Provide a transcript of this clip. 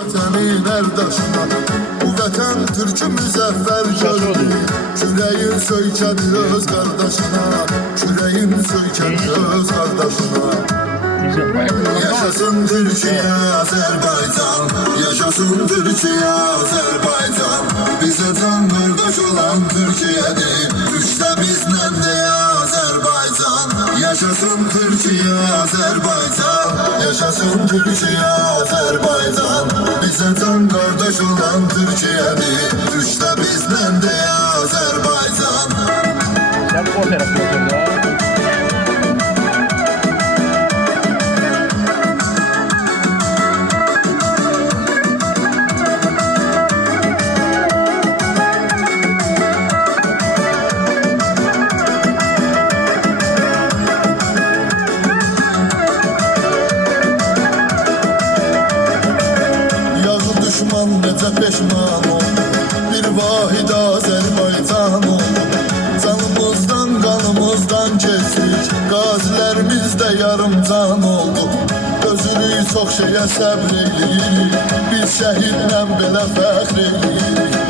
Vətənin ərdaşına, bu vətən türkü müzəffər gördü. Küreğin söykədi öz qardaşına, küreğin söykədi öz qardaşına. Yaşasın Türkiye, Azerbaycan, yaşasın Türkiye, Azerbaycan. Bize can kardeş olan Türkiye'dir, güçte bizden de Azerbaycan. Yaşasın Türkiye, Azerbaycan, yaşasın Türkiye, Azerbaycan. Bize can kardeş olan Türkiye'dir, güçte bizden de Azerbaycan. Sen bu tarafta otur ya. Düşman necə peşman oldu, bir vahid Azerbaycan oldu. Canımızdan qanımızdan keçdik, qazilərimiz də yarım can oldu. Özünü çox şeyə səbr eləyirik, bir şəhidlə belə fəxr eləyirik.